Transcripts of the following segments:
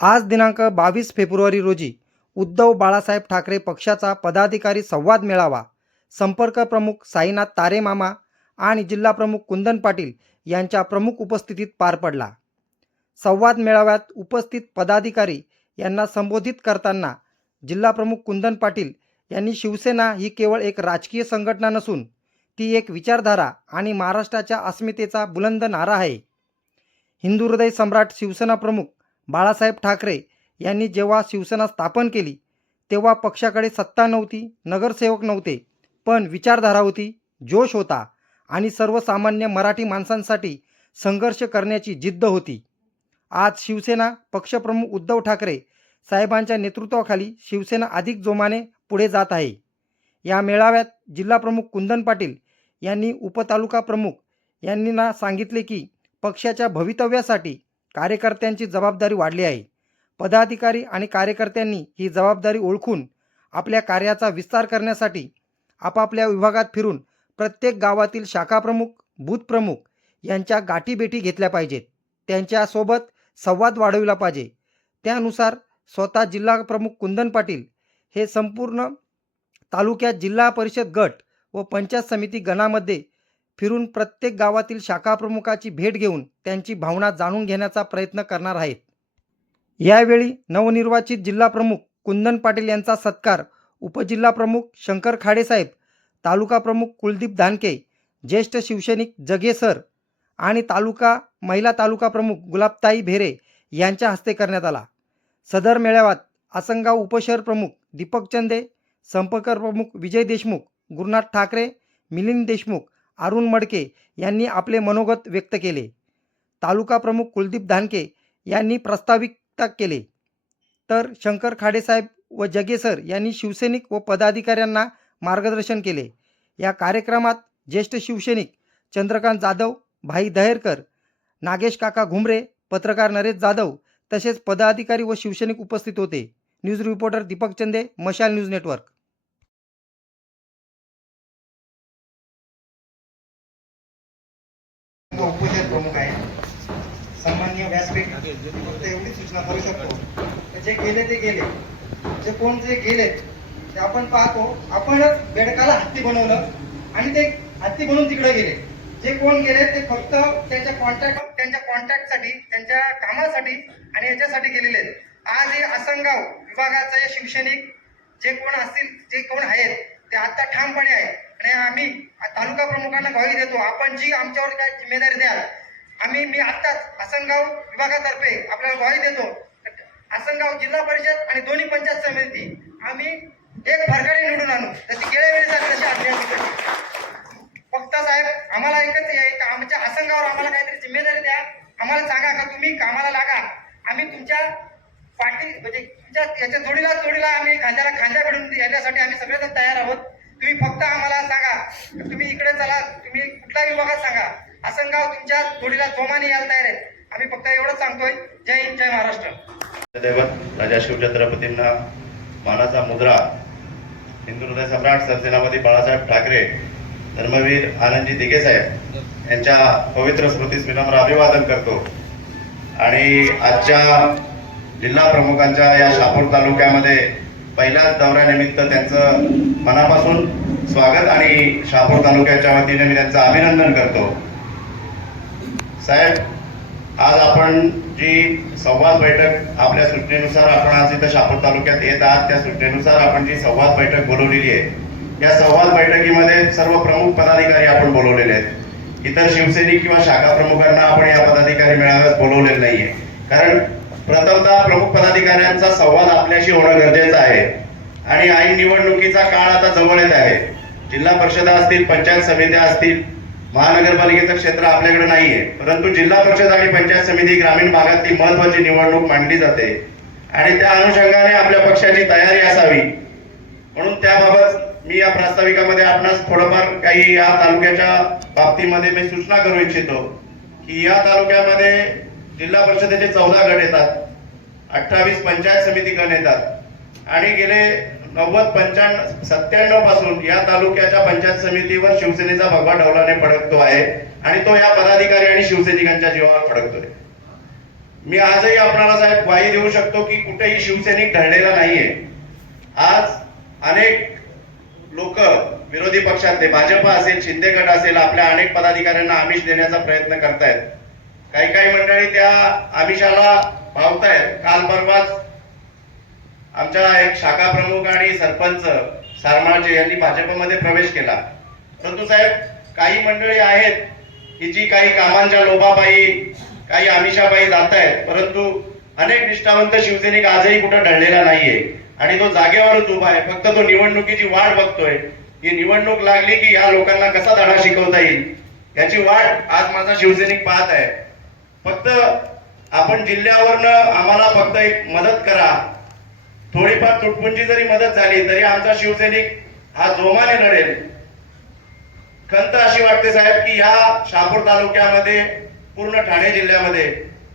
आज दिनांक बावीस फेब्रुवारी रोजी उद्धव बाळासाहेब ठाकरे पक्षाचा पदाधिकारी संवाद मेळावा. संपर्क प्रमुख साईनाथ तारेमामा आणि जिल्हाप्रमुख कुंदन पाटील यांच्या प्रमुख उपस्थितीत पार पडला. संवाद मेळाव्यात उपस्थित पदाधिकारी यांना संबोधित करताना जिल्हाप्रमुख कुंदन पाटील यांनी शिवसेना ही केवळ एक राजकीय संघटना नसून ती एक विचारधारा आणि महाराष्ट्राच्या अस्मितेचा बुलंद नारा आहे. हिंदू हृदय सम्राट शिवसेना प्रमुख बाळासाहेब ठाकरे यांनी जेव्हा शिवसेना स्थापन केली तेव्हा पक्षाकडे सत्ता नव्हती नगरसेवक नव्हते पण विचारधारा होती जोश होता आणि सर्वसामान्य मराठी माणसांसाठी संघर्ष करण्याची जिद्द होती. आज शिवसेना पक्षप्रमुख उद्धव ठाकरे साहेबांच्या नेतृत्वाखाली शिवसेना अधिक जोमाने पुढे जात आहे. या मेळाव्यात जिल्हाप्रमुख कुंदन पाटील यांनी उपतालुका प्रमुख यांनी ना सांगितले की पक्षाच्या भवितव्यासाठी कार्यकर्त्यांची जबाबदारी वाढली आहे. पदाधिकारी आणि कार्यकर्त्यांनी ही जबाबदारी ओळखून आपल्या कार्याचा विस्तार करण्यासाठी आपापल्या विभागात फिरून प्रत्येक गावातील शाखाप्रमुख बूथप्रमुख यांच्या गाठीभेटी घेतल्या पाहिजेत. त्यांच्यासोबत संवाद वाढविला पाहिजे. त्यानुसार स्वतः जिल्हा प्रमुख कुंदन पाटील हे संपूर्ण तालुक्यात जिल्हा परिषद गट व पंचायत समिती गणामध्ये फिरून प्रत्येक गावातील शाखाप्रमुखाची भेट घेऊन त्यांची भावना जाणून घेण्याचा प्रयत्न करणार आहेत. यावेळी नवनिर्वाचित जिल्हाप्रमुख कुंदन पाटील यांचा सत्कार उपजिल्हाप्रमुख शंकर खाडेसाहेब तालुका प्रमुख कुलदीप धानके ज्येष्ठ शिवसैनिक जगे सर आणि तालुका महिला तालुका प्रमुख गुलाबताई भेरे यांच्या हस्ते करण्यात आला. सदर मेळाव्यात आसनगाव उपशहर प्रमुख दीपक चंदे संपर्क प्रमुख विजय देशमुख गुरुनाथ ठाकरे मिलिंद देशमुख अरुण मडके यांनी आपले मनोगत व्यक्त केले. तालुका प्रमुख कुलदीप धानके यांनी प्रस्ताविकता केले. तर शंकर खाडेसाहेब व जगेसर यांनी शिवसैनिक व पदाधिकाऱ्यांना मार्गदर्शन केले. या कार्यक्रमात ज्येष्ठ शिवसैनिक चंद्रकांत जाधव भाई दहेरकर नागेश काका घुमरे पत्रकार नरेश जाधव तसेच पदाधिकारी व शिवसैनिक उपस्थित होते. न्यूज रिपोर्टर दीपक चंदे मशाल न्यूज नेटवर्क. तो उपशहर प्रमुख आहे सन्माननीय व्यासपीठ. फक्त एवढी सूचना करू शकतो. तर जे गेले ते गेले जे कोण जे गेले ते आपण पाहतो. आपणच बेडकाला हत्ती बनवलं आणि ते हत्ती बनवून तिकडे गेले. जे कोण गेले ते फक्त त्यांच्या कॉन्टॅक्ट त्यांच्या कॉन्टॅक्टसाठी त्यांच्या कामासाठी आणि याच्यासाठी गेलेले आहेत. आज हे आसनगाव विभागाचे शिवसैनिक जे कोण असतील जे कोण आहेत ते आता ठामपणे आहे आम्ही तालुका प्रमुखांना गावी देतो. आपण जी आमच्यावर काय जिम्मेदारी द्याल आम्ही मी आत्ताच आसनगाव विभागातर्फे आपल्याला ग्वाही देतो. आसनगाव जिल्हा परिषद आणि दोन्ही पंचायत समिती आम्ही एक फरकाने निवडून आणू. जशी गेल्या वेळेस झाली तशी आपल्या फक्त साहेब आम्हाला एकच हे आहे का आमच्या आसनगावर आम्हाला काहीतरी जिम्मेदारी द्या. आम्हाला सांगा का तुम्ही कामाला लागा. आम्ही तुमच्या पाठी म्हणजे तुमच्या याच्या जोडीला जोडीला आम्ही खांद्याला खांद्या भिडून येण्यासाठी आम्ही सगळेजण तयार आहोत. तुम्ही फक्त आम्हाला सांगा. तुम्ही इकडे चला तुम्ही कुठल्या विभागात सांगा. आसनगाव तुमच्या जोडीला जोमाने यायला तयार आहेत. आम्ही फक्त एवढंच सांगतोय. जय हिंद जय महाराष्ट्र. दैवत राजा शिवछत्रपतींना मानाचा मुद्रा. हिंदू हृदय सम्राट सरसेनापती बाळासाहेब ठाकरे धर्मवीर आनंदजी दिघे साहेब यांच्या पवित्र स्मृतीस विनम्र अभिवादन करतो. आणि आजच्या जिल्हा प्रमुखांच्या या शापूर तालुक्यामध्ये पहिल्याच दौऱ्यानिमित्त त्यांचं मनापासून स्वागत आणि शहापूर तालुक्याच्या वतीने मी त्यांचं अभिनंदन करतो. साहेब आज आपण जी संवाद बैठक आपल्या सूचनेनुसार आपण आज इथं शहापूर तालुक्यात येत आहात त्या सूचनेनुसार आपण जी संवाद बैठक बोलवलेली आहे या संवाद बैठकीमध्ये सर्व प्रमुख पदाधिकारी आपण बोलवलेले आहेत. इतर शिवसैनिक किंवा शाखा प्रमुखांना आपण या पदाधिकारी मेळाव्यात बोलवलेलं नाहीये. कारण प्रथमतः प्रमुख पदाधिकाऱ्यांचा संवाद आपल्याशी होणं गरजेचं आहे. आणि ऐन निवडणुकीचा काळ आता जवळ येत आहे. जिल्हा परिषदा असतील पंचायत समित्या असतील महानगरपालिकेचं क्षेत्र आपल्याकडे नाहीये. परंतु जिल्हा परिषद आणि पंचायत समिती ग्रामीण भागातली महत्वाची निवडणूक मांडली जाते. आणि त्या अनुषंगाने आपल्या पक्षाची तयारी असावी. म्हणून त्याबाबत मी या प्रास्ताविकामध्ये आपणास थोडंफार काही या तालुक्याच्या बाबतीमध्ये मी सूचना करू इच्छितो की या तालुक्यामध्ये जिल्हा परिषदेचे चौदा गट येतात अठ्ठावीस पंचायत समिती गण येतात. आणि गेले नव्वद पंच्याण्णव सत्त्याण्णवपासून या तालुक्याच्या पंचायत समितीवर शिवसेनेचा भगवा डौलाने फडकतो आहे आणि तो या पदाधिकारी आणि शिवसैनिकांच्या जीवावर फडकतोय. मी आजही आपणाला साहेब ग्वाही देऊ शकतो की कुठेही शिवसैनिक ढळलेला नाहीये. आज अनेक लोक विरोधी पक्षातले भाजप असेल शिंदे गट असेल आपल्या अनेक पदाधिकाऱ्यांना आमिष देण्याचा प्रयत्न करतायत. काही काही मंडळी त्या आमिषाला भावतायत. काल परवाच आमच्या एक शाखा प्रमुख आणि सरपंच सारमाळचे यांनी भाजपमध्ये प्रवेश केला. परंतु साहेब काही मंडळी आहेत की जी काही कामांच्या लोभापायी काही आमिषापायी जात आहेत परंतु अनेक निष्ठावंत शिवसैनिक आजही कुठं ढळलेला नाहीये. आणि तो जागेवरच उभा आहे. फक्त तो निवडणुकीची वाट बघतोय. ही निवडणूक लागली की या लोकांना कसा धडा शिकवता येईल? याची वाट आज माझा शिवसैनिक पाहत आहे. फक्त आपण जिल्ह्यावरनं आम्हाला फक्त एक मदत करा. थोडीफार तुटपुंची जरी मदत झाली तरी आमचा शिवसैनिक हा जोमाने लढेल खंत अशी वाटते साहेब की ह्या शहापूर तालुक्यामध्ये पूर्ण ठाणे जिल्ह्यामध्ये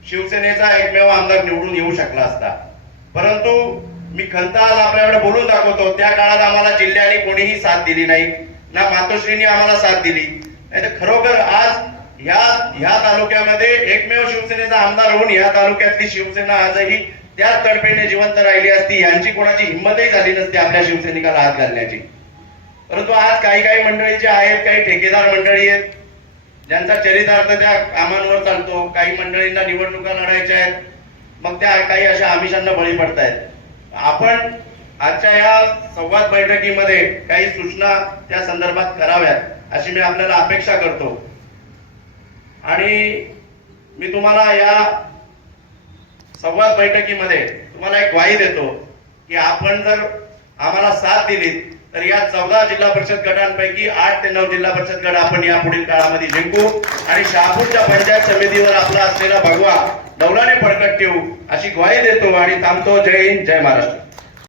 शिवसेनेचा एकमेव आमदार निवडून येऊ शकला असता. परंतु मी खंत आज आपल्याकडे बोलून दाखवतो त्या काळात आम्हाला जिल्ह्याने कोणीही साथ दिली नाही. ना मातोश्रीने आम्हाला साथ दिली. नाही तर खरोखर आज ह्या या तालुक्यामध्ये एकमेव शिवसेनेचा आमदार होऊन या तालुक्यातली शिवसेना आजही त्याच तडफेने जिवंत राहिली असती. यांची कोणाची हिंमतही झाली नसती आपल्या शिवसैनिकाला हात घालण्याची. परंतु आज काही काही मंडळी जे आहेत काही ठेकेदार मंडळी आहेत ज्यांचा चरितार्थ त्या कामांवर चालतो. काही मंडळींना निवडणुका लढायच्या आहेत. मग त्या काही अशा आमिषांना बळी पडतायत. आपण आजच्या या संवाद बैठकीमध्ये काही सूचना त्या संदर्भात कराव्यात अशी मी आपल्याला अपेक्षा करतो. आणि मी तुम्हाला या संवाद बैठकीमध्ये तुम्हाला एक ग्वाही देतो की आपण जर आम्हाला साथ दिली तर या चौदा जिल्हा परिषद गटांपैकी आठ ते नऊ जिल्हा परिषद गट आपण या पुढील काळामध्ये जिंकू आणि शहापूरच्या पंचायत समितीवर आपला असलेला भगवा डौलाने फडकत ठेवू अशी ग्वाही देतो आणि थांबतो. जय हिंद जय महाराष्ट्र.